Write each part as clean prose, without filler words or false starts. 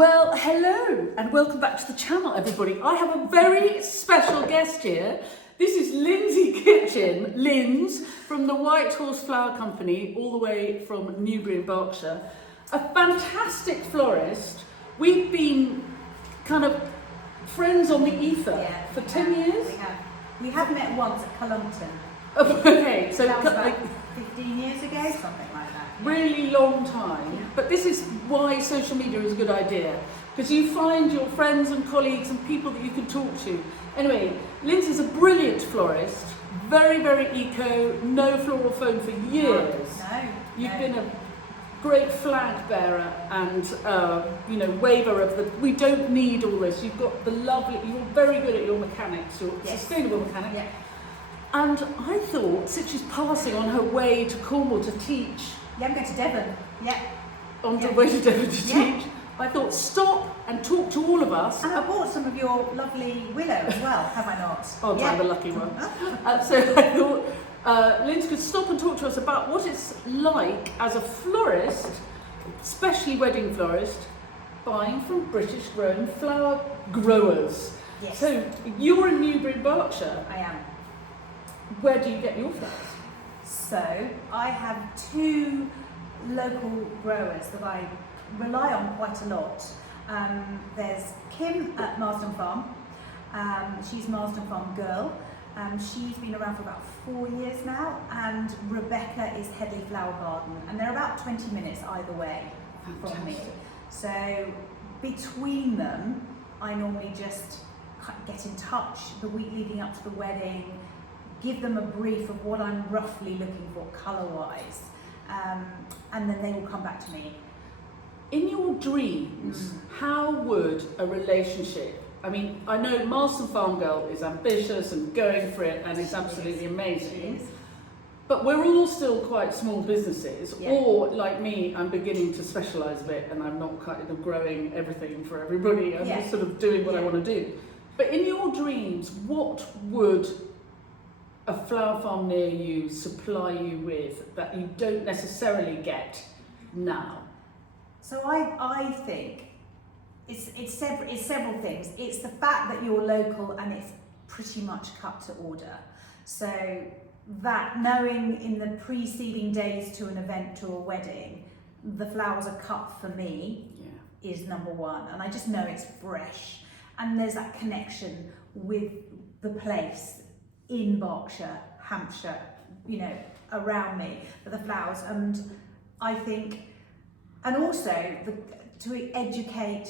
Well, hello and welcome back to the channel, everybody. I have a very special guest here. This is Lindsey Kitchin, Linz, from the White Horse Flower Company, all the way from Newbury in Berkshire. A fantastic florist. We've been kind of friends on the ether for 10 years. We have met once at Columpton. Okay, so that was about 15 years ago, something like that. Really long time, but this is why social media is a good idea, because you find your friends and colleagues and people that you can talk to. Anyway, Lindsey's a brilliant florist, very, very eco, no floral foam for years. You've been a great flag bearer and waver of the, we don't need all this. You've got the lovely, you're very good at your mechanics, your sustainable mechanics. Yeah. And I thought, since she's passing on her way to Cornwall to teach. Yeah, I'm going to Devon. Yeah. On the way to Devon to teach. I thought, stop and talk to all of us. And I bought some of your lovely willow as well, have I not? Oh, I'm the lucky one. So I thought Linz could stop and talk to us about what it's like as a florist, especially wedding florist, buying from British grown flower growers. Yes. So you're in Newbury, Berkshire. I am. Where do you get your flowers? So I have two local growers that I rely on quite a lot. There's Kim at Marsden Farm. She's Marsden Farm girl. She's been around for about 4 years now, and Rebecca is Headley Flower Garden, and they're about 20 minutes either way from me. So between them, I normally just get in touch the week leading up to the wedding, give them a brief of what I'm roughly looking for colour-wise, and then they will come back to me. In your dreams, how would a relationship, I mean, I know Marsden Farm Girl is ambitious and going for it and it's absolutely amazing, but we're all still quite small businesses, or like me, I'm beginning to specialise a bit and I'm not kind of growing everything for everybody, I'm just sort of doing what I want to do. But in your dreams, what would a flower farm near you supply you with that you don't necessarily get now? So I think it's several things. It's the fact that you're local and it's pretty much cut to order. So that knowing in the preceding days to an event, to a wedding, the flowers are cut for me is number one, and I just know it's fresh, and there's that connection with the place in Berkshire, Hampshire, around me for the flowers. And I think, and also to educate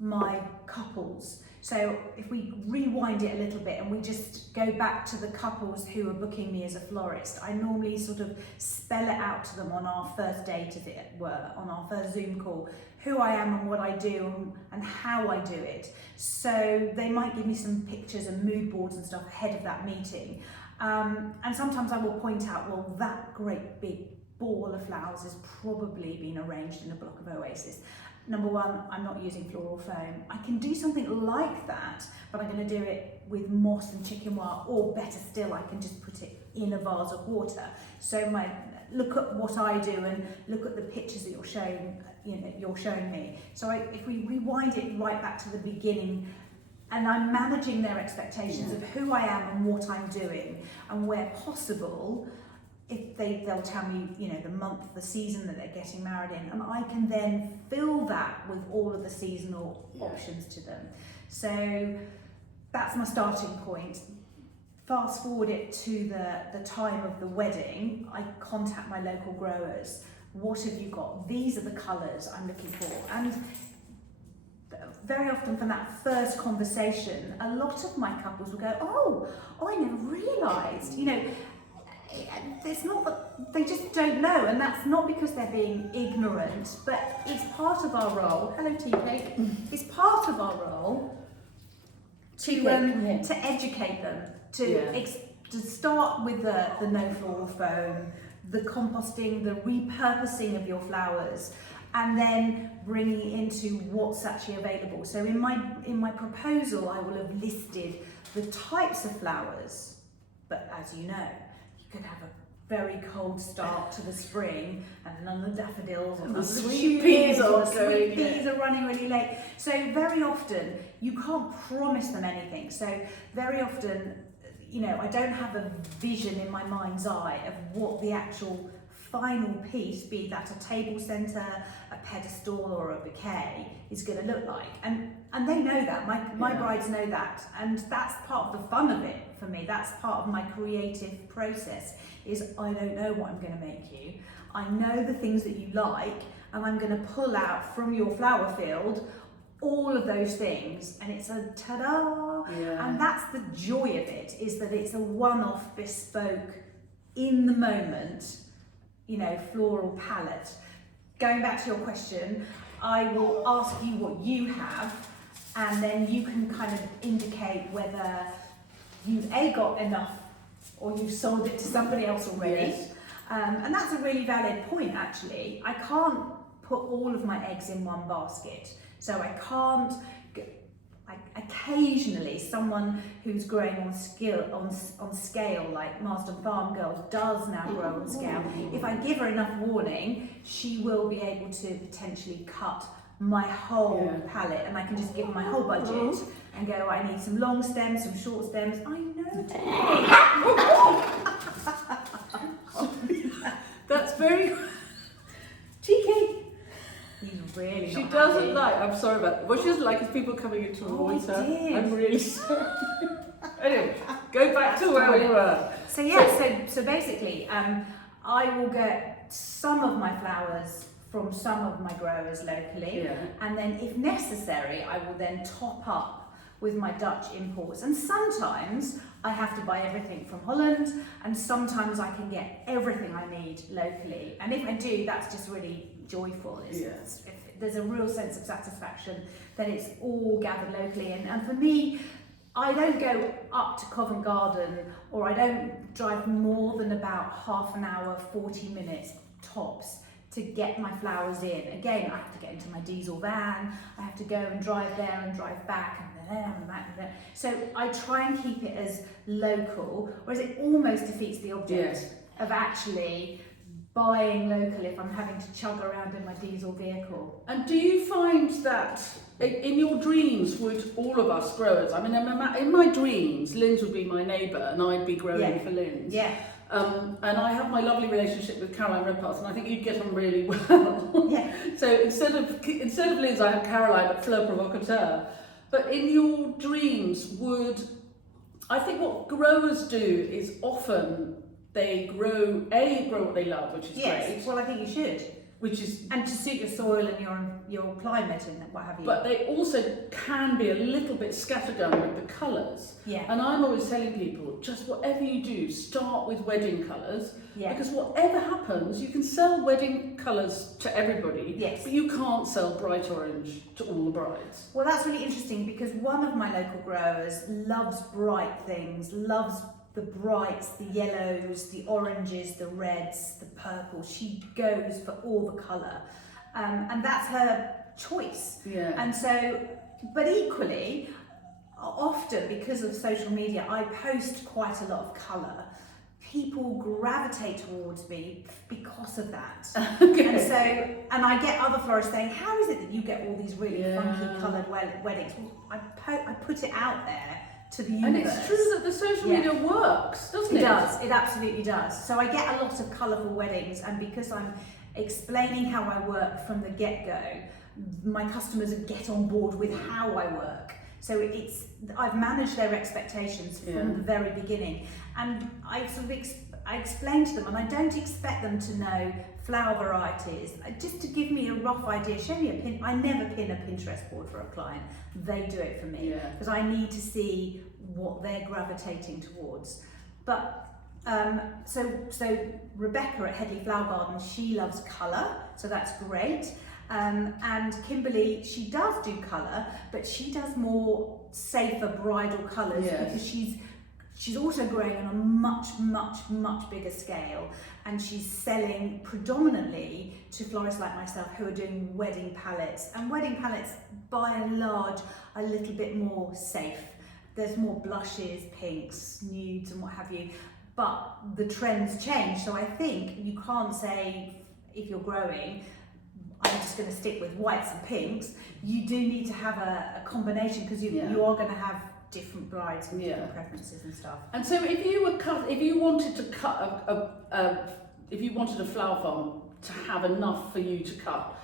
my couples. So if we rewind it a little bit and we just go back to the couples who are booking me as a florist, I normally sort of spell it out to them on our first date, as it were, on our first Zoom call, who I am and what I do and how I do it. So they might give me some pictures and mood boards and stuff ahead of that meeting. And sometimes I will point out, well, that great big ball of flowers has probably been arranged in a block of oasis. Number one, I'm not using floral foam. I can do something like that, but I'm going to do it with moss and chicken wire, or better still, I can just put it in a vase of water. So look at what I do and look at the pictures that you're showing me. So if we rewind it right back to the beginning, and I'm managing their expectations of who I am and what I'm doing, and where possible, if they'll tell me, the month, the season that they're getting married in, and I can then fill that with all of the seasonal options to them. So that's my starting point. Fast forward it to the time of the wedding, I contact my local growers. What have you got? These are the colours I'm looking for. And very often from that first conversation, a lot of my couples will go, oh, I never realised, it's not that they just don't know, and that's not because they're being ignorant, but it's part of our role. Hello, tea cake. It's part of our role to educate them, to start with the no floral foam, the composting, the repurposing of your flowers, and then bringing it into what's actually available. So in my proposal, I will have listed the types of flowers, but as you know, you could have a very cold start to the spring, and then the daffodils and the the sweet tulips peas and are the going, sweet peas are running really late. So very often you can't promise them anything. So very often, you know, I don't have a vision in my mind's eye of what the actual final piece, be that a table centre, a pedestal or a bouquet, is going to look like. And they know that, my brides know that, and that's part of the fun of it for me. That's part of my creative process, is I don't know what I'm going to make you. I know the things that you like, and I'm going to pull out from your flower field all of those things, and it's a ta-da! And that's the joy of it, is that it's a one-off, bespoke, in the moment, you know, floral palette. Going back to your question, I will ask you what you have, and then you can kind of indicate whether you've got enough or you've sold it to somebody else already. Yes. And that's a really valid point, actually. I can't put all of my eggs in one basket. So I can't, occasionally someone who's growing on scale, like Marsden Farm Girls does now grow on scale. If I give her enough warning, she will be able to potentially cut my whole palette, and I can just give her my whole budget and go, I need some long stems, some short stems. I know. That's very cheeky. He's really She not doesn't happy. like, I'm sorry about that. What she doesn't like is people coming into her water. I'm really sorry. Anyway, go back to where we were. So yeah, so basically, I will get some of my flowers from some of my growers locally, and then if necessary, I will then top up with my Dutch imports. And sometimes I have to buy everything from Holland, and sometimes I can get everything I need locally. And if I do, that's just really joyful. There's a real sense of satisfaction that it's all gathered locally. And for me, I don't go up to Covent Garden, or I don't drive more than about half an hour, 40 minutes tops to get my flowers in. Again, I have to get into my diesel van, I have to go and drive there and drive back, and there and that and there. So I try and keep it as local, whereas it almost defeats the object of actually buying local if I'm having to chug around in my diesel vehicle. And do you find that in your dreams would all of us growers, I mean in my dreams Linz would be my neighbour and I'd be growing for Linz. And I have my lovely relationship with Caroline Redpath, and I think you'd get on really well. So instead of Linz I have Caroline at Fleur Provocateur. But in your dreams I think what growers do is often they grow what they love, which is great. Well, I think you should. And to suit your soil and your climate and what have you. But they also can be a little bit scattergun with the colours. And I'm always telling people, just whatever you do, start with wedding colours. Because whatever happens, you can sell wedding colours to everybody. But you can't sell bright orange to all the brides. Well, that's really interesting, because one of my local growers loves bright things, loves the brights, the yellows, the oranges, the reds, the purples. She goes for all the colour, and that's her choice. And so, but equally, often because of social media, I post quite a lot of colour. People gravitate towards me because of that. And so, and I get other florists saying, how is it that you get all these really funky coloured weddings? Well, I put it out there to the universe. And it's true that the social media works, doesn't it? It does, it absolutely does. So I get a lot of colourful weddings, and because I'm explaining how I work from the get-go, my customers get on board with how I work. So I've managed their expectations from the very beginning, and I explain to them, and I don't expect them to know flower varieties, just to give me a rough idea. Show me a pin. I never pin a Pinterest board for a client. They do it for me, because I need to see what they're gravitating towards. But so Rebecca at Headley Flower Garden, she loves colour, so that's great. And Kimberly, she does do colour, but she does more safer bridal colours, because she's also growing on a much bigger scale, and she's selling predominantly to florists like myself who are doing wedding palettes. And wedding palettes, by and large, are a little bit more safe. There's more blushes, pinks, nudes and what have you. but the trends change. So I think you can't say, if you're growing, I'm just going to stick with whites and pinks. You do need to have a combination, because you are going to have different brides with different preferences and stuff. And so if you wanted to cut if you wanted a flower farm to have enough for you to cut,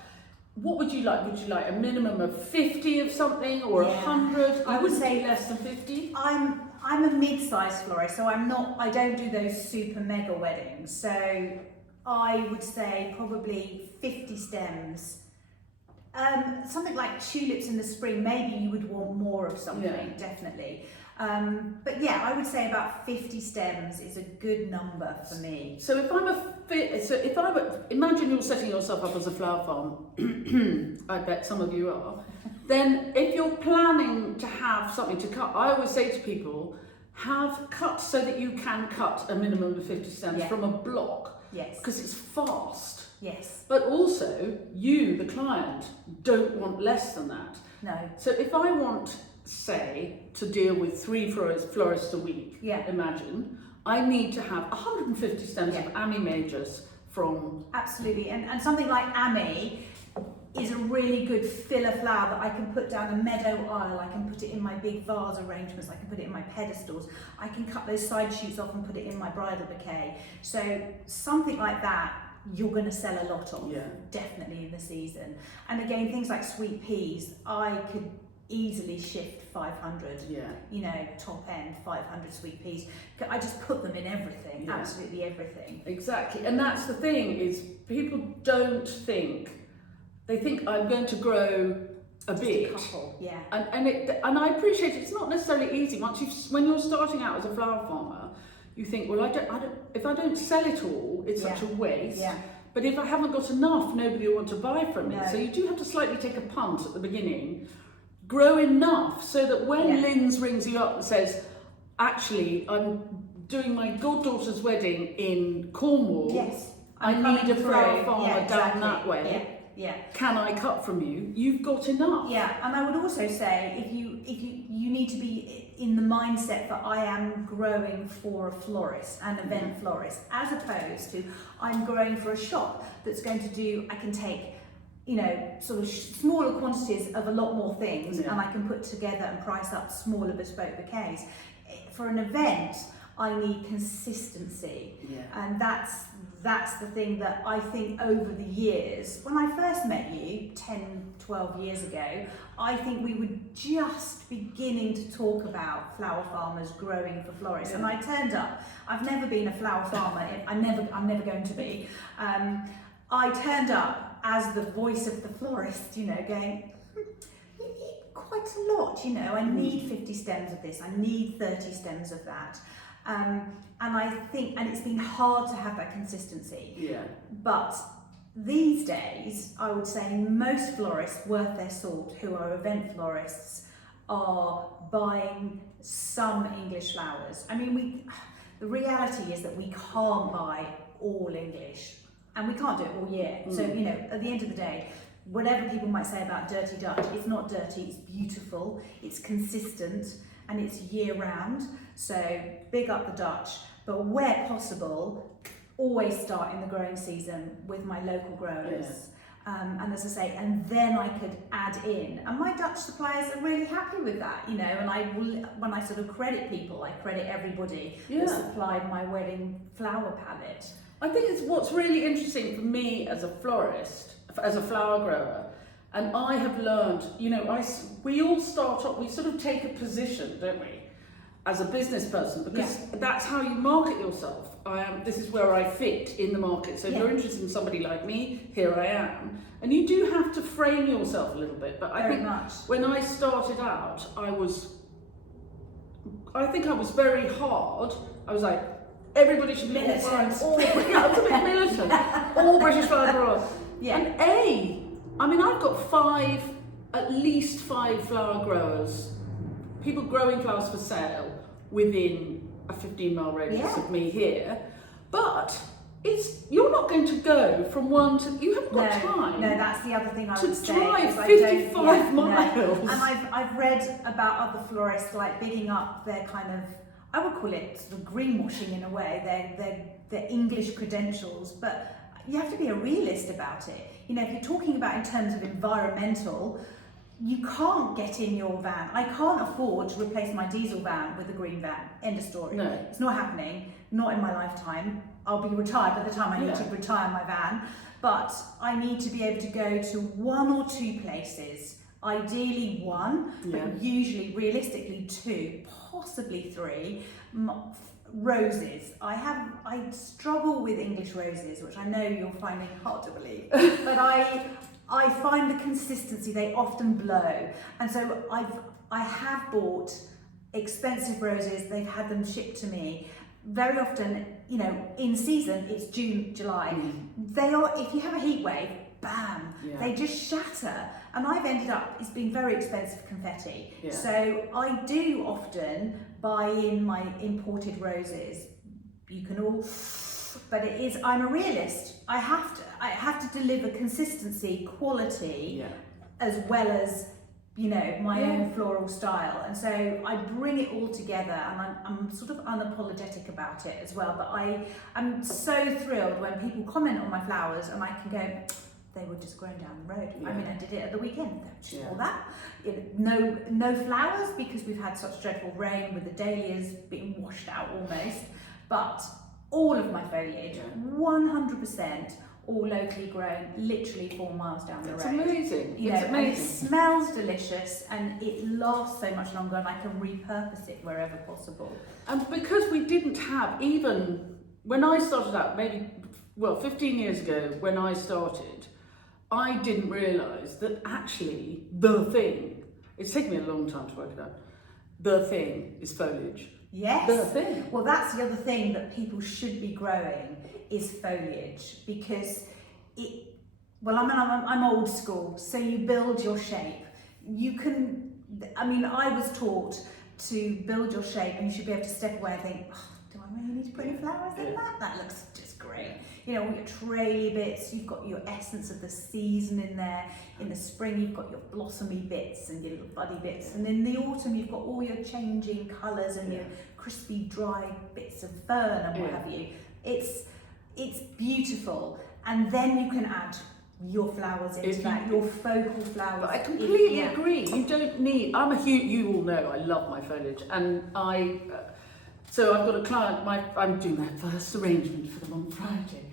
what would you like? Would you like a minimum of 50 of something, or 100? I would say less than 50. I'm a mid-sized florist, so I don't do those super mega weddings. So I would say probably 50 stems. Something like tulips in the spring, maybe you would want more of something, definitely. But yeah, I would say about 50 stems is a good number for me. So imagine you're setting yourself up as a flower farm. I bet some of you are. Then if you're planning to have something to cut, I always say to people, have cut so that you can cut a minimum of 50 stems from a block. Yes. Because it's fast. Yes. But also, you, the client, don't want less than that. No. So if I want, say, to deal with 3 florists a week, imagine, I need to have 150 stems of Ami majors from... Absolutely, and something like Ami is a really good filler flower that I can put down a meadow aisle, I can put it in my big vase arrangements, I can put it in my pedestals, I can cut those side shoots off and put it in my bridal bouquet. So something like that, you're going to sell a lot of, definitely in the season. And again, things like sweet peas, I could easily shift 500, you know, top end 500 sweet peas. I just put them in everything, absolutely everything. Exactly, and that's the thing, is people don't think, they think I'm going to grow a bit. A couple, and I appreciate it's not necessarily easy. When you're starting out as a flower farmer, you think, well, if I don't sell it all, it's such a waste. Yeah. But if I haven't got enough, nobody will want to buy from it. So you do have to slightly take a punt at the beginning, grow enough so that when Linz rings you up and says, actually, I'm doing my goddaughter's wedding in Cornwall, I need a flower farmer down that way. Can I cut from you? You've got enough. Yeah, and I would also say, if you need to be in the mindset that I am growing for a florist, an event florist, as opposed to I'm growing for a shop that's going to do, I can take, you know, sort of smaller quantities of a lot more things, and I can put together and price up smaller bespoke bouquets. For an event, I need consistency, and that's the thing that I think over the years, when I first met you 10, 12 years ago, I think we were just beginning to talk about flower farmers growing for florists, and I turned up. I've never been a flower farmer, I'm never going to be. I turned up as the voice of the florist, you know, going, you need quite a lot, you know, I need 50 stems of this, I need 30 stems of that. And I think, and it's been hard to have that consistency. But these days, I would say most florists worth their salt who are event florists are buying some English flowers. I mean, the reality is that we can't buy all English, and we can't do it all year. So, you know, at the end of the day, whatever people might say about dirty Dutch, it's not dirty, it's beautiful, it's consistent, and it's year round. So big up the Dutch, but where possible, always start in the growing season with my local growers. And as I say, and then I could add in, and my Dutch suppliers are really happy with that, you know, and I will, when I sort of credit people, I credit everybody that supplied my wedding flower palette. I think it's what's really interesting for me as a florist, as a flower grower, and I have learned, you know, we all start up, we sort of take a position, don't we, as a business person, because that's how you market yourself. This is where I fit in the market. So if you're interested in somebody like me, here I am. And you do have to frame yourself a little bit. But I think when I started out, I think I was very hard. I was like, everybody should be militant. I was a bit militant. All British flower growers. And I mean, I've got at least five flower growers, people growing flowers for sale within a 15-mile radius of me here. But you're not going to go from one to, you haven't got time. No, that's the other thing I would say. To drive 55 miles. And I've read about other florists like bigging up their kind of I would call it sort of greenwashing in a way. They're English credentials, but you have to be a realist about it. You know, if you're talking about in terms of environmental, you can't get in your van. I can't afford to replace my diesel van with a green van. End of story. No. It's not happening, not in my lifetime. I'll be retired by the time I need to retire my van. But I need to be able to go to 1 or 2 places, ideally 1, but usually, realistically 2, possibly 3. Roses. I struggle with English roses, which I know you're finding hard to believe, but I find the consistency, they often blow. And so I have bought expensive roses, they've had them shipped to me. Very often, you know, in season, it's June, July. They are, if you have a heat wave, bam, they just shatter. And I've ended up, it's been very expensive confetti. So I do often buy in my imported roses. You can all, but it is, I'm a realist. I have to deliver consistency, quality, as well as, you know, my own floral style. And so I bring it all together, and I'm sort of unapologetic about it as well. But I'm so thrilled when people comment on my flowers and I can go, they were just grown down the road. I mean, I did it at the weekend, just all that. No flowers, because we've had such dreadful rain with the dahlias being washed out almost. But all of my foliage, 100%, all locally grown, literally 4 miles down the road. It's amazing. You know, and it smells delicious, and it lasts so much longer, and I can repurpose it wherever possible. And because we didn't have, even when I started out, 15 years ago when I started, I didn't realise that actually the thing, it's taken me a long time to work it out, the thing is foliage. Yes. The thing. Well, that's the other thing that people should be growing is foliage, because I'm old school, so you build your shape. You can, I mean, I was taught to build your shape, and you should be able to step away and think, oh, do I really need to put any flowers in that? That looks just great. You know, all your traily bits, you've got your essence of the season in there. In the spring, you've got your blossomy bits and your little buddy bits. And in the autumn, you've got all your changing colours and your crispy, dry bits of fern and what have you. It's beautiful. And then you can add your flowers into that, your focal flowers. But I completely agree. You don't need, you all know I love my foliage. And so I've got a client, I'm doing their first arrangement for them on Friday.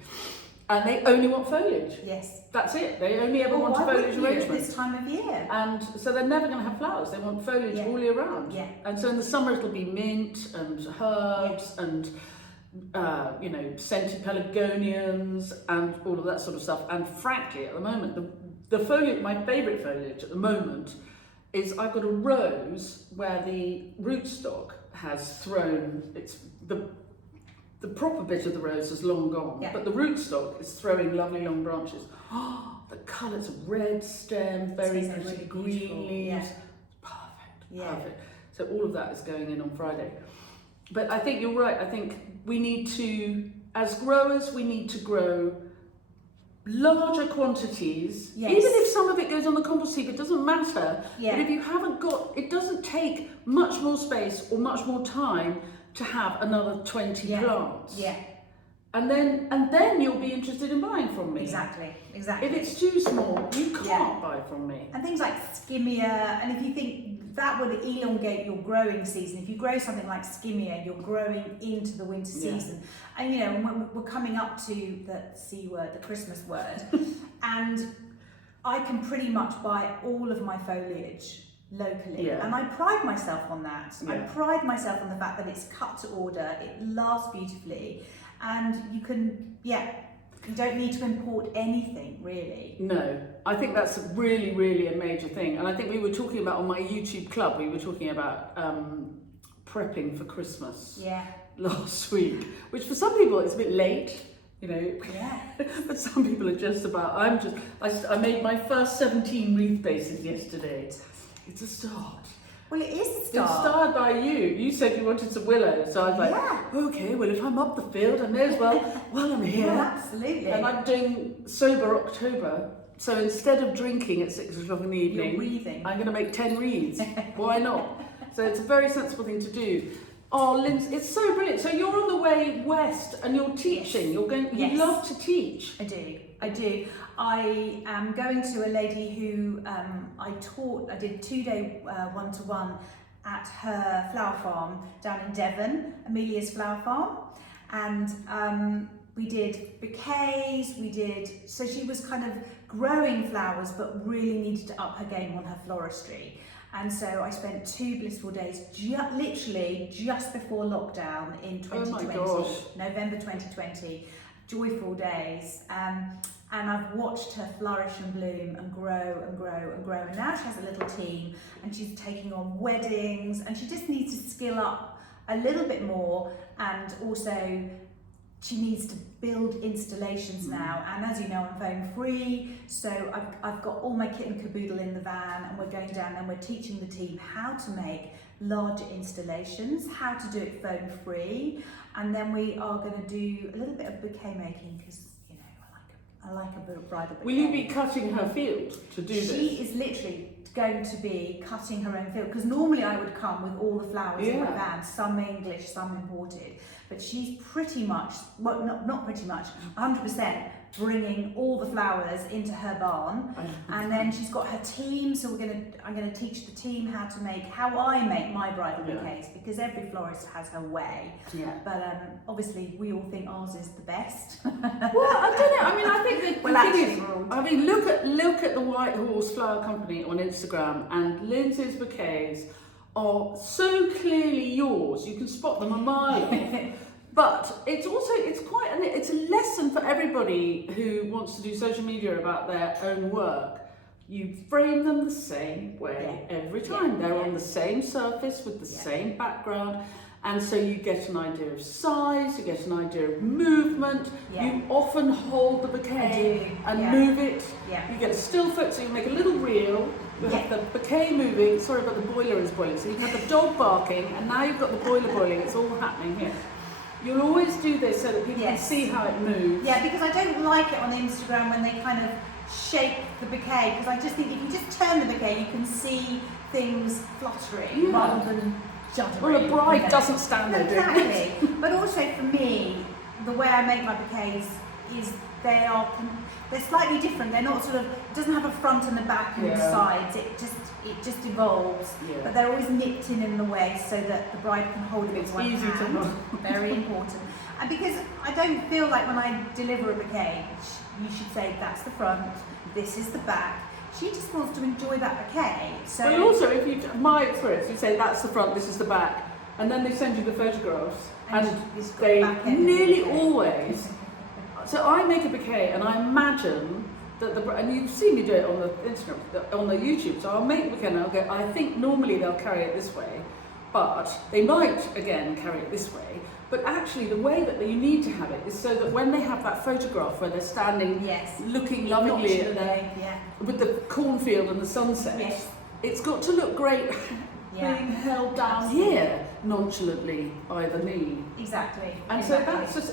And they only want foliage. Yes. That's it. They only ever want a foliage arrangement. This time of year. And so they're never going to have flowers. They want foliage all year round. Yeah. And so in the summer it'll be mint and herbs and scented pelargoniums and all of that sort of stuff. And frankly, at the moment, the foliage, my favourite foliage at the moment is I've got a rose where the rootstock has thrown the proper bit of the rose is long gone, but the rootstock is throwing lovely long branches. Oh, the colours of red stem, very pretty really green leaves. Perfect. So all of that is going in on Friday. But I think you're right. I think we need to, as growers, we need to grow larger quantities. Even if some of it goes on the compost heap, it doesn't matter. But if you haven't got, it doesn't take much more space or much more time to have another 20 plants. And then you'll be interested in buying from me. Exactly. If it's too small, you can't buy from me. And things like skimia, and if you think that would elongate your growing season, if you grow something like skimia, you're growing into the winter season. And you know, we're coming up to the C word, the Christmas word, and I can pretty much buy all of my foliage locally, and I pride myself on that. I pride myself on the fact that it's cut to order, it lasts beautifully, and you can, you don't need to import anything really. No, I think that's really, really a major thing. And I think we were talking about on my YouTube club, we were talking about prepping for Christmas last week, which for some people it's a bit late. You know, but some people are just about, I made my first 17 wreath bases yesterday. It's a start. Well, it is a start. It's started by you. You said you wanted some willow, so I was like, okay, well, if I'm up the field, I may as well, while I'm here. Well, absolutely. And I'm doing sober October, so instead of drinking at 6 o'clock in the evening, you're wreathing. I'm going to make 10 wreaths. Why not? So it's a very sensible thing to do. Oh, Linz, it's so brilliant. So you're on the way west and you're teaching. You're going. You love to teach. I do. I am going to a lady who I did 2-day one-to-one at her flower farm down in Devon, Amelia's flower farm, and we did bouquets. So she was kind of growing flowers, but really needed to up her game on her floristry. And so I spent 2 blissful days, literally just before lockdown in 2020, November 2020, joyful days. And I've watched her flourish and bloom and grow and grow and grow. And now she has a little team and she's taking on weddings, and she just needs to skill up a little bit more, and also she needs to build installations now. And as you know, I'm phone free, so I've got all my kit and caboodle in the van, and we're going down and we're teaching the team how to make larger installations, how to do it phone free, and then we are going to do a little bit of bouquet making, because I like a bridal bouquet. Will you be cutting her field to do this? She is literally going to be cutting her own field, because normally I would come with all the flowers in my van, some English, some imported, but she's pretty much, well, not pretty much, 100% bringing all the flowers into her barn. And then she's got her team, so I'm gonna teach the team how I make my bridal bouquets, because every florist has her way. But obviously we all think ours is the best. Well, I don't know. I mean, I think the thing is, I mean, look at the White Horse Flower Company on Instagram, and Lindsay's bouquets are so clearly yours. You can spot them a mile off. But it's a lesson for everybody who wants to do social media about their own work. You frame them the same way every time. They're on the same surface with the same background. And so you get an idea of size, you get an idea of movement. You often hold the bouquet and move it. You get a still foot, so you make a little reel. You have the bouquet moving. Sorry, but the boiler is boiling. So you have the dog barking, and now you've got the boiler boiling. It's all happening here. You'll always do this so that people can see how it moves. Yeah, because I don't like it on Instagram when they kind of shape the bouquet, because I just think if you just turn the bouquet, you can see things fluttering rather than juddering. Well, a bride doesn't stand there doing it. Exactly. But also for me, the way I make my bouquets is they're slightly different. They're not sort of, it doesn't have a front and a back and the sides. It just evolves. But they're always nipped in the way so that the bride can hold it with one hand. It's easy to hold. Very important. And because I don't feel like when I deliver a bouquet, you should say that's the front, this is the back. She just wants to enjoy that bouquet. So well, also, my experience, you say that's the front, this is the back, and then they send you the photographs, and they nearly always. So I make a bouquet, and I imagine that and you've seen me do it on the Instagram, on the YouTube. So I'll make a bouquet, and I'll go. I think normally they'll carry it this way, but they might again carry it this way. But actually, the way that you need to have it is so that when they have that photograph where they're standing, looking lovingly at with the cornfield and the sunset, it's got to look great being held down here nonchalantly by the knee. Exactly. And so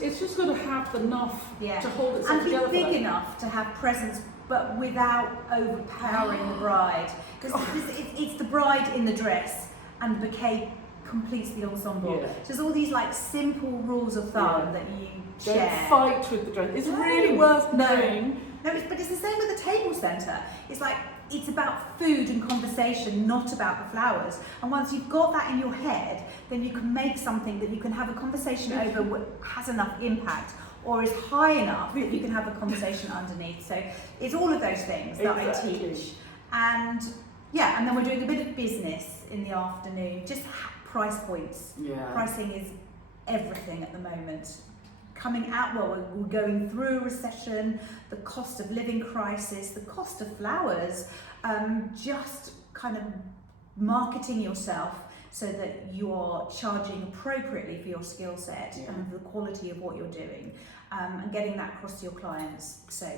it's just got to have enough to hold itself together. And be big enough to have presence, but without overpowering the bride. Because it's the bride in the dress, and the bouquet completes the ensemble. So there's all these like simple rules of thumb that you share. Don't fight with the dress. It's really worth knowing. No, but it's the same with the table centre. It's like, it's about food and conversation, not about the flowers. And once you've got that in your head, then you can make something that you can have a conversation over what has enough impact, or is high enough that you can have a conversation underneath. So it's all of those things that I teach. And and then we're doing a bit of business in the afternoon, just price points. Pricing is everything at the moment. Coming out, we're going through a recession, the cost of living crisis, the cost of flowers, just kind of marketing yourself so that you are charging appropriately for your skill set and the quality of what you're doing, and getting that across to your clients. So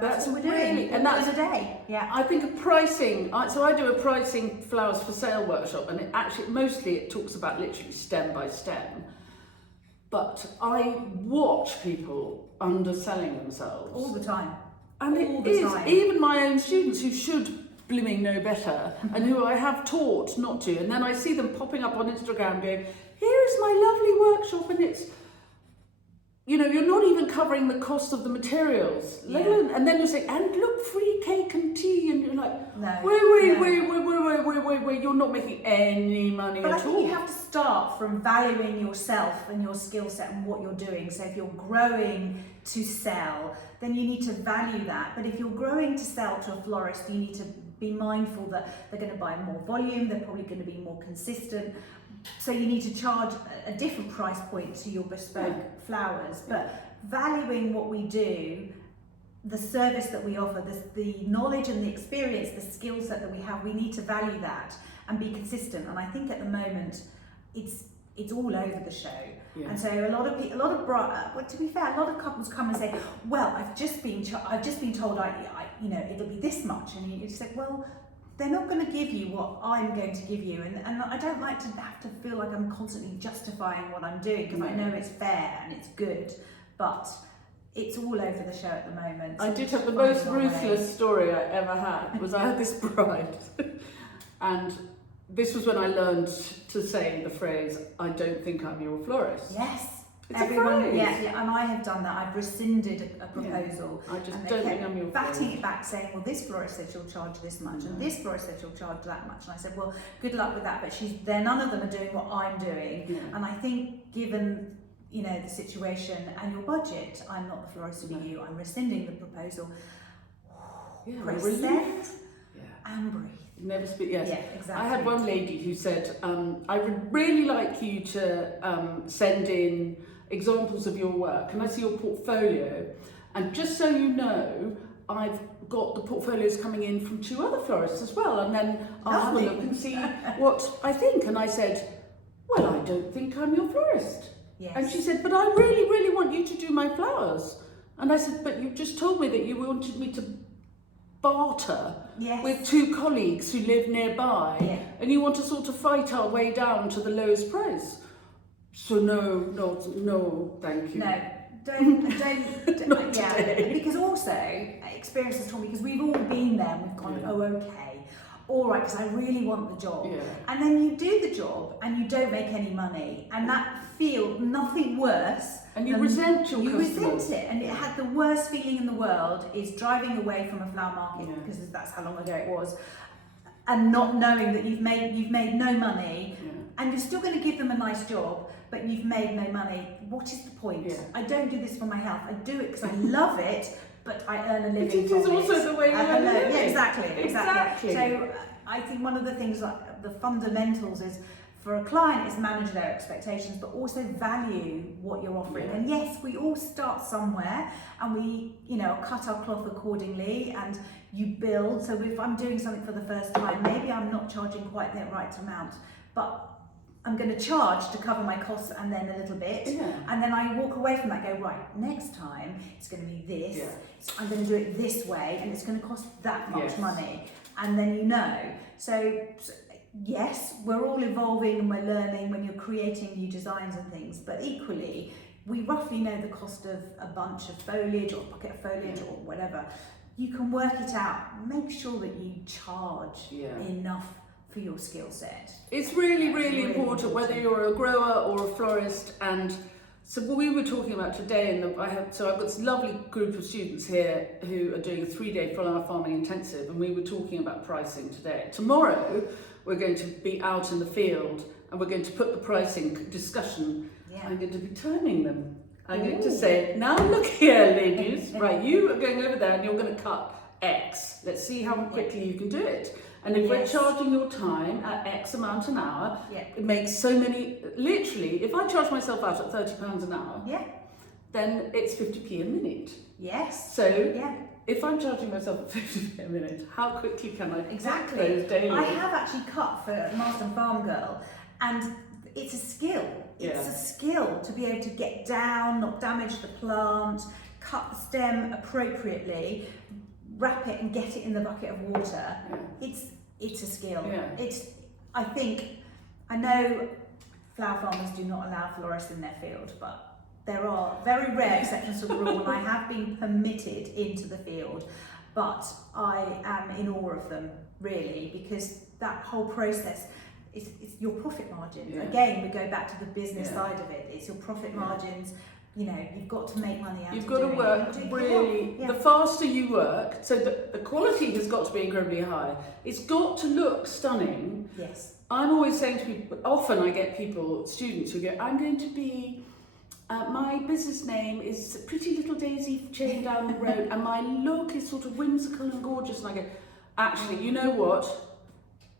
that's what we're doing. And that's a day. I think of pricing. So I do a pricing flowers for sale workshop, and it talks about literally stem by stem. But I watch people underselling themselves all the time. And even my own students who should blimming know better, and who I have taught not to, and then I see them popping up on Instagram going, here is my lovely workshop, and it's, you know, you're not even covering the cost of the materials, let alone, and then you're saying, and look, free cake and tea, and you're like, wait, you're not making any money but at I think all. you have to start from valuing yourself and your skill set and what you're doing. So if you're growing to sell, then you need to value that. But if you're growing to sell to a florist, you need to be mindful that they're going to buy more volume, they're probably going to be more consistent. So you need to charge a different price point to your bespoke flowers. But valuing what we do, the service that we offer, the knowledge and the experience, the skill set that we have, we need to value that and be consistent. And I think at the moment, it's all over the show. Yeah. And so well, to be fair, a lot of couples come and say, well, I've just been told you know, it'll be this much, and you said, well, they're not going to give you what I'm going to give you, and I don't like to have to feel like I'm constantly justifying what I'm doing, because I know it's fair and it's good, but it's all over the show at the moment. I did have the most ruthless story I ever had. Was I had this bride, and this was when I learned to say the phrase, "I don't think I'm your florist." Yes. It's a phrase. Yeah, and I have done that. I've rescinded a proposal. I just and don't think I'm your batting florist. it back, saying, well, this florist said she'll charge this much, and this florist said she'll charge that much. And I said, well, good luck with that. But none of them are doing what I'm doing. Yeah. And I think, given, you know, the situation and your budget, I'm not the florist for you. I'm rescinding the proposal. Yeah, Press relief. send Yeah. and breathe. Never speak. Yes. Yeah, exactly. I had one lady who said, "I would really like you to send in examples of your work. Can I see your portfolio? And just so you know, I've got the portfolios coming in from 2 other florists as well, and then I'll have a look and see what I think." And I said, "Well, I don't think I'm your florist." Yes. And she said, "But I really, really want you to do my flowers." And I said, "But you just told me that you wanted me to barter with 2 colleagues who live nearby, and you want to sort of fight our way down to the lowest price. So no, thank you." No, don't Not yeah, today. because also experience has taught me, because we've all been there, we've gone, oh, okay, all right, because I really want the job. Yeah. And then you do the job and you don't make any money, and that feels nothing worse. And you resent your customers. You resent it, and it had the worst feeling in the world is driving away from a flower market, because that's how long ago it was, and not knowing that you've made no money, and you're still going to give them a nice job, but you've made no money. What is the point? Yeah. I don't do this for my health. I do it because I love it, but I earn a living It from is also the way you earn a living. Yeah, exactly. Exactly. So I think one of the things, like the fundamentals, is for a client is manage their expectations, but also value what you're offering. Yeah. And yes, we all start somewhere, and we, you know, cut our cloth accordingly, and you build. So if I'm doing something for the first time, maybe I'm not charging quite the right amount, but I'm going to charge to cover my costs and then a little bit. Yeah. And then I walk away from that, go, right, next time it's going to be this. Yeah. So I'm going to do it this way, and it's going to cost that much Yes. money. And then you know. So yes, we're all evolving and we're learning when you're creating new designs and things, but equally, we roughly know the cost of a bunch of foliage or a bucket of foliage or whatever. You can work it out. Make sure that you charge enough for your skill set. It's really, really important whether you're a grower or a florist. And so what we were talking about today, I've got this lovely group of students here who are doing a 3-day flower farming intensive, and we were talking about pricing today. Tomorrow we're going to be out in the field and we're going to put the pricing discussion. I'm going to be timing them. I'm going to say, now look here, ladies, right, you are going over there and you're going to cut X. Let's see how quickly you can do it. And if we're charging your time at X amount an hour, it makes so many, literally, if I charge myself out at £30 an hour, then it's 50p a minute. Yes. So if I'm charging myself at 50p a minute, how quickly can I cut those daily? I have actually cut for Master Farm Girl, and it's a skill. It's a skill to be able to get down, not damage the plant, cut the stem appropriately, wrap it and get it in the bucket of water. It's a skill. I know flower farmers do not allow florists in their field, but there are very rare exceptions to the rule, and I have been permitted into the field. but I am in awe of them, really, because that whole process is your profit margins. Yeah. Again, we go back to the business Yeah. side of it. It's your profit margins. You know, you've got to make money out You've of got to doing work it. really, Yeah. the faster you work, so the quality has got to be incredibly high. It's got to look stunning. Yes. I'm always saying to people, often I get people, students who go, I'm going to be, my business name is Pretty Little Daisy Chain Down the Road, and my look is sort of whimsical and gorgeous. And I go, actually, you know what?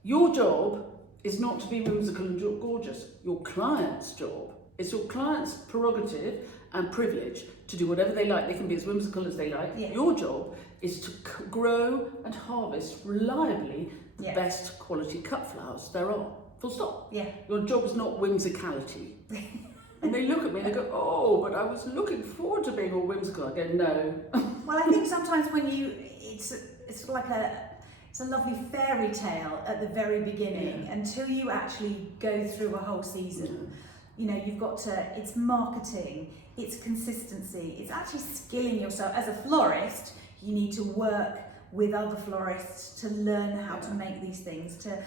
Your job is not to be whimsical and gorgeous. Your client's job. It's your client's prerogative and privilege to do whatever they like. They can be as whimsical as they like. Yeah. Your job is to grow and harvest reliably the Yeah. best quality cut flowers there are. Full stop. Yeah. Your job is not whimsicality. And they look at me and they go, oh, but I was looking forward to being all whimsical. I go, no. Well, I think sometimes when it's like it's a lovely fairy tale at the very beginning until you actually go through a whole season. You know, you've got to, it's marketing, it's consistency, it's actually skilling yourself. As a florist, you need to work with other florists to learn how to make these things, to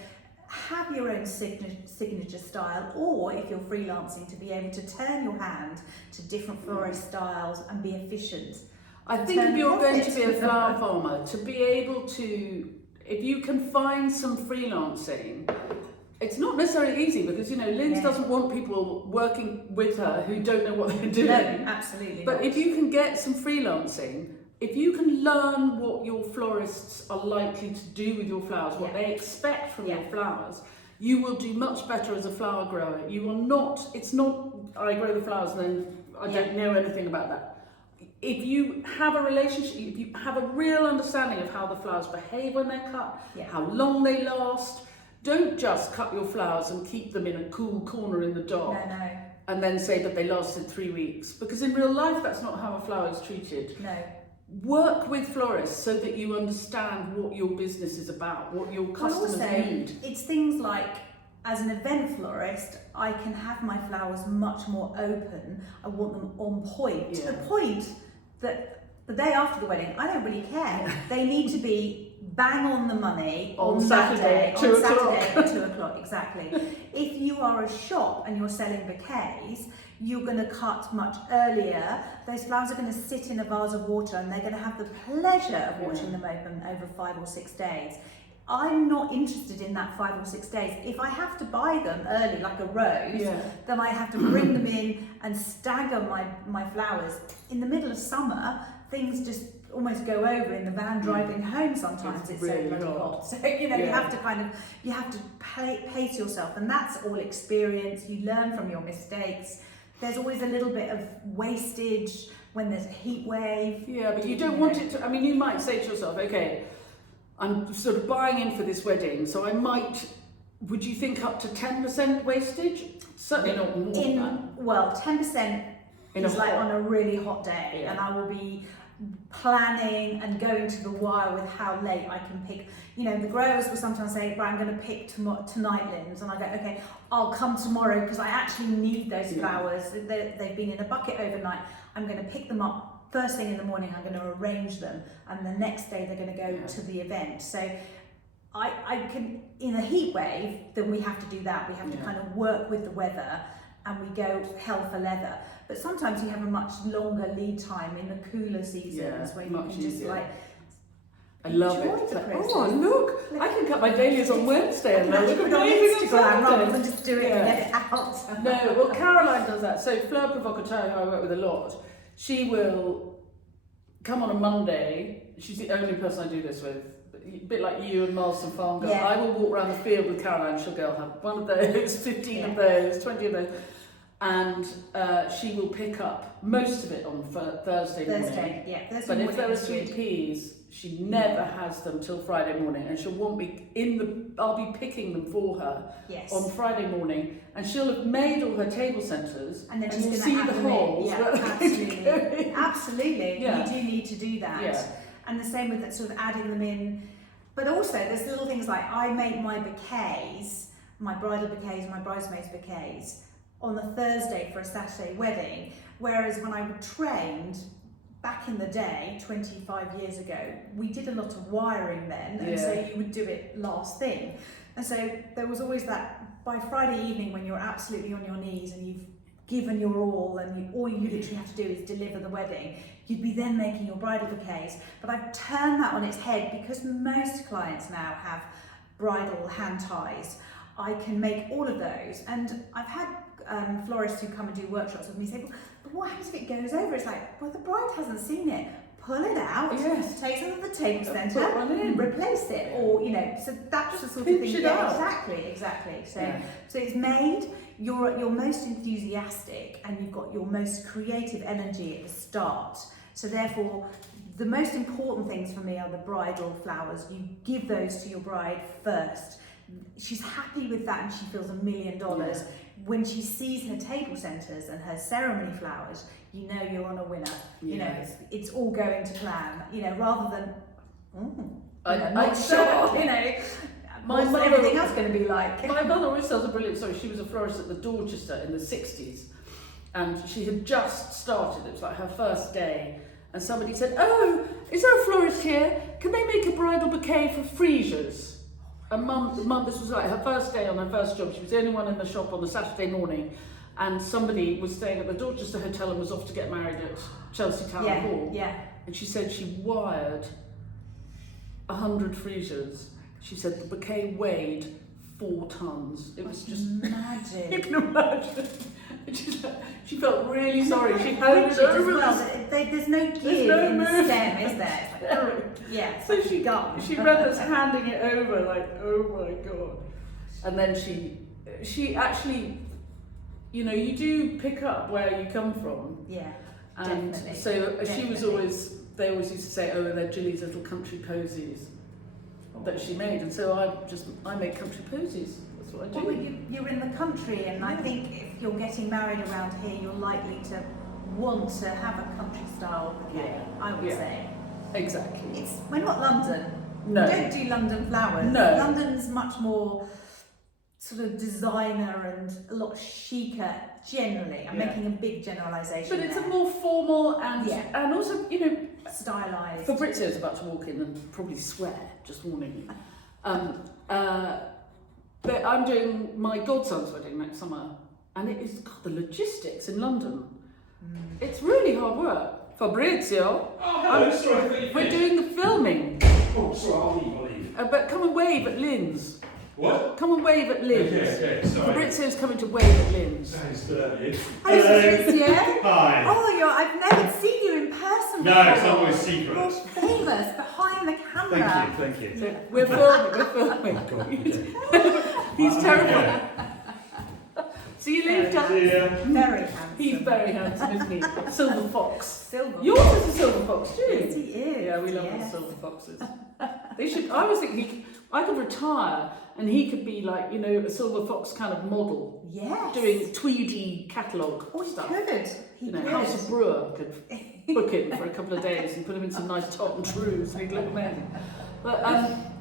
have your own signature style, or if you're freelancing, to be able to turn your hand to different florist styles and be efficient. I think if you're going to be a flower farmer, to be able to, if you can find some freelancing, it's not necessarily easy because, you know, Linz doesn't want people working with her who don't know what they're doing. No, absolutely. But if you can get some freelancing, if you can learn what your florists are likely to do with your flowers, what they expect from your flowers, you will do much better as a flower grower. You will not, it's not, I grow the flowers and then I don't know anything about that. If you have a relationship, if you have a real understanding of how the flowers behave when they're cut, how long they last, don't just cut your flowers and keep them in a cool corner in the dark and then say that they lasted 3 weeks. Because in real life, that's not how a flower is treated. No. Work with florists so that you understand what your business is about, what your customers need. It's things like, as an event florist, I can have my flowers much more open. I want them on point, to the point that the day after the wedding, I don't really care. They need to be bang on the money on Saturday at 2 o'clock, exactly. If you are a shop and you're selling bouquets, you're going to cut much earlier. Those flowers are going to sit in a vase of water and they're going to have the pleasure of watching them open over 5 or 6 days. I'm not interested in that 5 or 6 days. If I have to buy them early, like a rose, then I have to bring them in and stagger my flowers. In the middle of summer, things just almost go over in the van driving home sometimes. It's really so bloody hot. So, you know, you have to pace yourself, and that's all experience. You learn from your mistakes. There's always a little bit of wastage when there's a heat wave. Yeah, but you don't want it to, I mean, you might say to yourself, okay, I'm sort of buying in for this wedding, so I might, would you think up to 10% wastage? Certainly not more than that. Well, 10% is like on a really hot day, and I will be planning and going to the wire with how late I can pick. You know, the growers will sometimes say, right, I'm going to pick tonight, Linz, and I go, okay, I'll come tomorrow because I actually need those flowers. They've been in a bucket overnight. I'm going to pick them up first thing in the morning. I'm going to arrange them, and the next day they're going to go to the event. So I can, in a heat wave, then we have to do that. We have to kind of work with the weather, and we go hell for leather. But sometimes you have a much longer lead time in the cooler seasons where you can just like. I love it. It's like, oh, look, I can cut my dahlias on Wednesday and they'll look amazing on Saturday. Rather than just do it and get it out. No, well, Caroline does that. So Fleur Provocateur, who I work with a lot, she will come on a Monday. She's the only person I do this with. A bit like you and Marston Farm Girl. I will walk around the field with Caroline. She'll go, have one of those, 15 of those, 20 of those. And she will pick up most of it on Thursday morning. Thursday but morning if there are sweet peas, she never has them till Friday morning, and she'll want me I'll be picking them for her on Friday morning, and she'll have made all her table centres, and then you'll she's see going to the have them holes. Absolutely, absolutely. You do need to do that, and the same with that, sort of adding them in. But also, there's little things like I make my bouquets, my bridal bouquets, my bridesmaids bouquets on a Thursday for a Saturday wedding, whereas when I trained back in the day, 25 years ago, we did a lot of wiring then, and so you would do it last thing. And so there was always that, by Friday evening when you're absolutely on your knees and you've given your all and all you literally have to do is deliver the wedding, you'd be then making your bridal bouquets. But I've turned that on its head because most clients now have bridal hand ties. I can make all of those, and I've had florists who come and do workshops with me say, well, but what happens if it goes over? It's like, well, the bride hasn't seen it. Pull it out, take some of the table centre, and replace it, or so that's the sort of thing. Exactly. So it's made. You're at your most enthusiastic, and you've got your most creative energy at the start. So therefore, the most important things for me are the bridal flowers. You give those to your bride first. She's happy with that, and she feels $1 million. When she sees her table centres and her ceremony flowers, you know you're on a winner. You know, it's all going to plan. Rather than, I'm not sure. Everything else going to be like. My mother always tells a brilliant story. She was a florist at the Dorchester in the 60s, and she had just started. It was like her first day, and somebody said, "Oh, is there a florist here? Can they make a bridal bouquet for freesias?" And mum, this was like her first day on her first job. She was the only one in the shop on the Saturday morning, and somebody was staying at the Dorchester Hotel and was off to get married at Chelsea Town Hall. And she said she wired 100 freesias. She said the bouquet weighed 4 tons. It was just magic. You can imagine. She felt really sorry. She held it over. There's no give in the stem, is there? So she read us handing it over like, oh my god. And then she actually, you do pick up where you come from. Yeah. And definitely. so she was always. They always used to say, oh, they're Gilly's little country posies that she made, and so I make country posies. That's what I do. Well, you're in the country, and I think if you're getting married around here, you're likely to want to have a country style bouquet. I would say. Exactly. We're not London. No. We don't do London flowers. No. London's much more sort of designer and a lot chicer generally. I'm making a big generalisation. But it's a more formal and also, stylised. Fabrizio's about to walk in and probably swear, just warning you. But I'm doing my godson's wedding next summer, and it is, God, the logistics in London. It's really hard work. Fabrizio, we're doing the filming. Oh, sorry, I'll leave. But come and wave at Linz. What? Come and wave at Linz. Okay, sorry. Fabrizio's coming to wave at Linz. Thanks for that, Ian. Hi, Fabrizio. Hi. Oh, I've never seen you in person before. No, it's always secret. You're famous behind the camera. Thank you. So we're filming. He's terrible. So you leave down. Very handsome. He's very handsome, isn't he? Silver fox. Silver Yours fox. is a silver fox too. Yes, he is. Yeah, we love the silver foxes. They should. I was thinking I could retire and he could be like, a silver fox kind of model. Yes. Doing tweedy catalogue stuff. He could. House of Brewer could book him for a couple of days and put him in some nice top and trews and he'd look amazing. But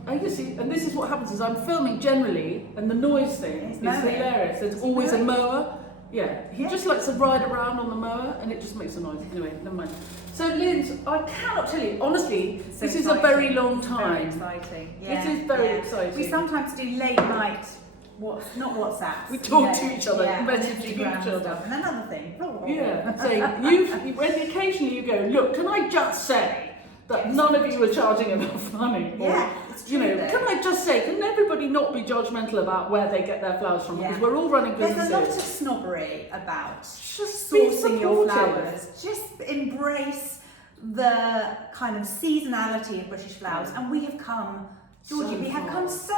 I guess and this is what happens is I'm filming generally and the noise thing is hilarious. There's always a mower. Yeah, he just likes to ride around on the mower and it just makes a noise. Anyway, never mind. So Linz, I cannot tell you, honestly, this is a very long time. Very exciting. This is very exciting. We sometimes do late night, not WhatsApp. We talk to each other, message each other. Stuff. And another thing. Yeah, saying, when occasionally you go, look, can I just say that none of you are charging enough money? Or, it's true. Can I just say, can everybody not be judgmental about where they get their flowers from? Because we're all running businesses. There's a lot of snobbery about just sourcing your flowers. Just embrace the kind of seasonality of British flowers, and we have come. Georgie, we have come so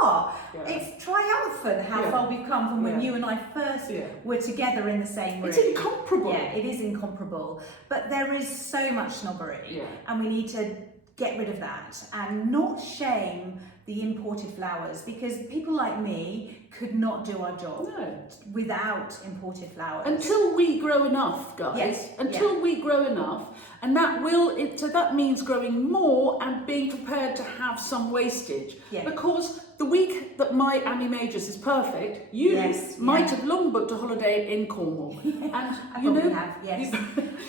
far. Yeah. It's triumphant how far we've come from when you and I first were together in the same room. It's incomparable. Yeah, it is incomparable. But there is so much snobbery, and we need to get rid of that and not shame the imported flowers, because people like me could not do our job without imported flowers. Until we grow enough, guys. Until we grow enough, and so that means growing more and being prepared to have some wastage. Because the week that my Amy Majors is perfect, you might have long booked a holiday in Cornwall. And I you probably know, have, yes.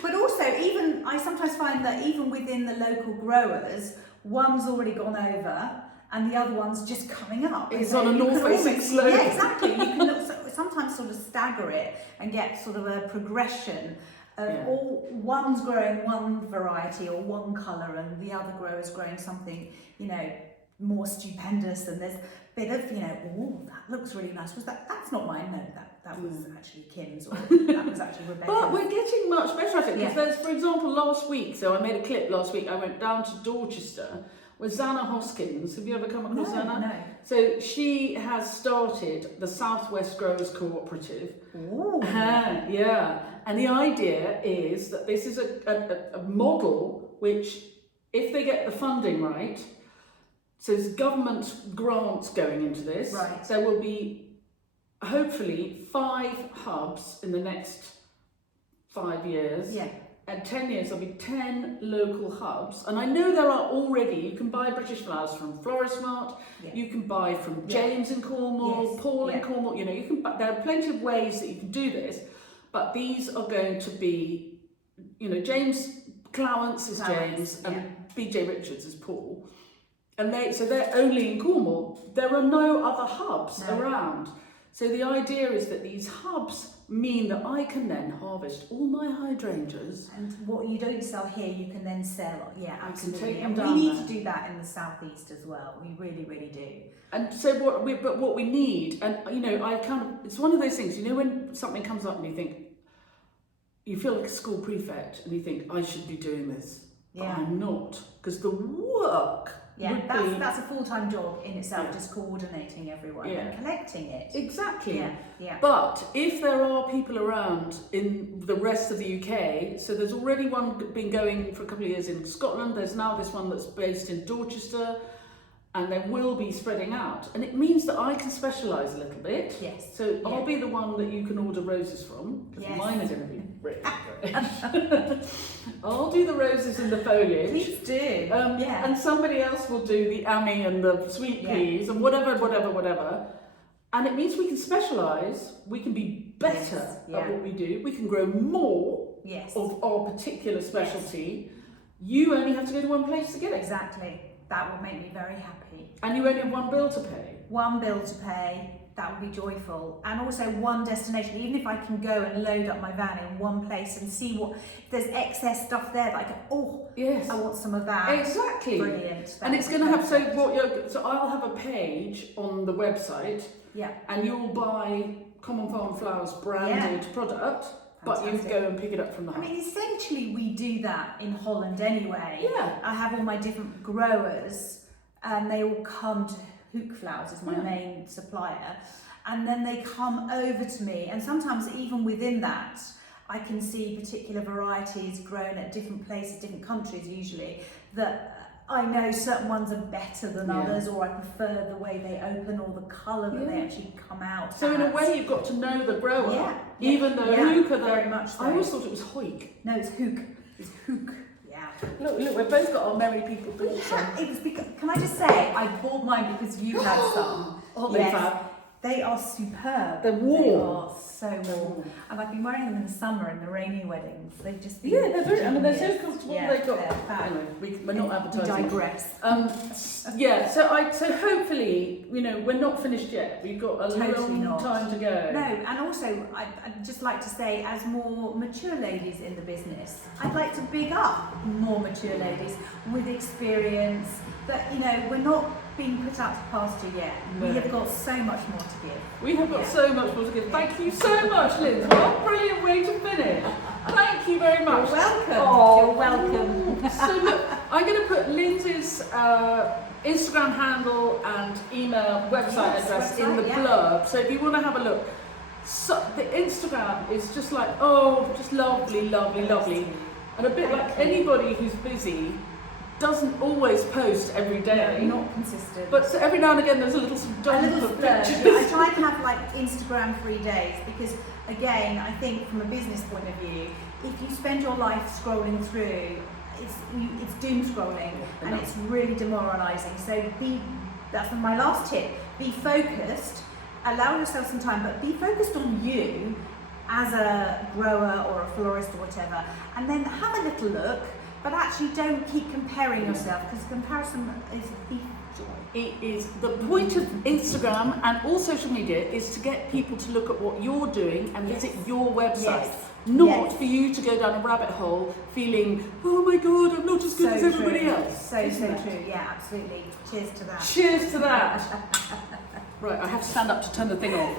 But also, even I sometimes find that even within the local growers, one's already gone over and the other one's just coming up. It's So on a you can north-facing almost- slope. Yeah, exactly. You can sometimes sort of stagger it and get sort of a progression of all one's growing one variety or one colour and the other grower's growing something, you know, more stupendous, and there's a bit of, you know, oh, that looks really nice. Was that's not mine? No, that was actually Kim's, or that was actually Rebecca's. But we're getting much better at it, because Yeah. there's, for example, last week, so I made a clip last week, I went down to Dorchester with Zana Hoskins. Have you ever come across Zana? No. So she has started the Southwest Growers Cooperative. Ooh. Yeah, and the idea is that this is a model which, if they get the funding right, so there's government grants going into this. Right. There will be hopefully 5 hubs in the next 5 years. Yeah. And 10 years, there'll be 10 local hubs. And I know there are already, you can buy British flowers from Florist Mart, you can buy from James in Cornwall, Paul in Cornwall, you know, you can buy, there are plenty of ways that you can do this, but these are going to be, you know, James Clowance is James and BJ Richards is Paul. And they're only in Cornwall. There are no other hubs around. So the idea is that these hubs mean that I can then harvest all my hydrangeas. And what you don't sell here, you can then sell. Yeah, absolutely. take them And down we need there. to do that in the southeast as well. We really, really do. And so what we need, and you know, it's one of those things, you know, when something comes up and you think, you feel like a school prefect and you think, I should be doing this, but I'm not, because the work that's a full-time job in itself, just coordinating everyone and collecting it. Exactly. Yeah. But if there are people around in the rest of the UK, so there's already one been going for a couple of years in Scotland, there's now this one that's based in Dorchester, and there will be spreading out. And it means that I can specialise a little bit. Yes. So I'll be the one that you can order roses from, because mine are going to be really great. I'll do the roses and the foliage. Please do. And somebody else will do the Amy and the sweet peas and whatever. And it means we can specialise, we can be better at what we do, we can grow more of our particular specialty. You only have to go to one place to get it. Exactly. That will make me very happy. And you only have one bill to pay. One bill to pay, that would be joyful. And also one destination, even if I can go and load up my van in one place and see if there's excess stuff there that I can, I want some of that. Exactly. Brilliant. And it's going to have, so I'll have a page on the website, and you'll buy Common Farm Flowers branded product, but you go and pick it up from the hub. I mean, essentially we do that in Holland anyway. Yeah. I have all my different growers and they all come to Hook Flowers as my main supplier, and then they come over to me, and sometimes even within that I can see particular varieties grown at different places, different countries usually, that I know certain ones are better than others, or I prefer the way they open or the colour that they actually come out. So in a way you've got to know the grower, even though Hook are very much so. I always thought it was Hoik. No, it's Hook. It's Hook. Yeah. Look, we've both got our merry people boots on. It was because, can I just say, I bought mine because you had some. They are superb. They're warm. They are so warm. And I've been wearing them in the summer in the rainy weddings. They've just been they're very, I mean, they're so comfortable. They've got, anyway, we're not advertising. We digress. So hopefully, you know, we're not finished yet. We've got a long time to go. No, and also I'd just like to say, as more mature ladies in the business, I'd like to big up more mature ladies with experience that, you know, we're not being put out to pasture yet. No. We have got so much more to give. We have got so much more to give. Thank you so much, Linz. What a brilliant way to finish. Thank you very much. You're welcome. Oh, you're welcome. So look, I'm going to put Lindsay's Instagram handle and email website address in the blurb. So if you want to have a look, so the Instagram is just like, just lovely. And a bit like anybody who's busy, doesn't always post every day. No, not consistent. But so every now and again there's a little splurge. pictures. I try and have like Instagram free days, because again, I think from a business point of view, if you spend your life scrolling through, it's doom scrolling and it's really demoralising. So be That's my last tip. Be focused, allow yourself some time, but be focused on you as a grower or a florist or whatever, and then have a little look, but actually don't keep comparing yourself, because comparison is the thief of joy. It is the point of Instagram and all social media is to get people to look at what you're doing and Yes. visit your website. Yes. Not Yes. for you to go down a rabbit hole feeling, oh my god, I'm not as good as everybody true. else. So Isn't it? true. Yeah, absolutely. Cheers to that. Cheers to that. Right, I have to stand up to turn the thing off.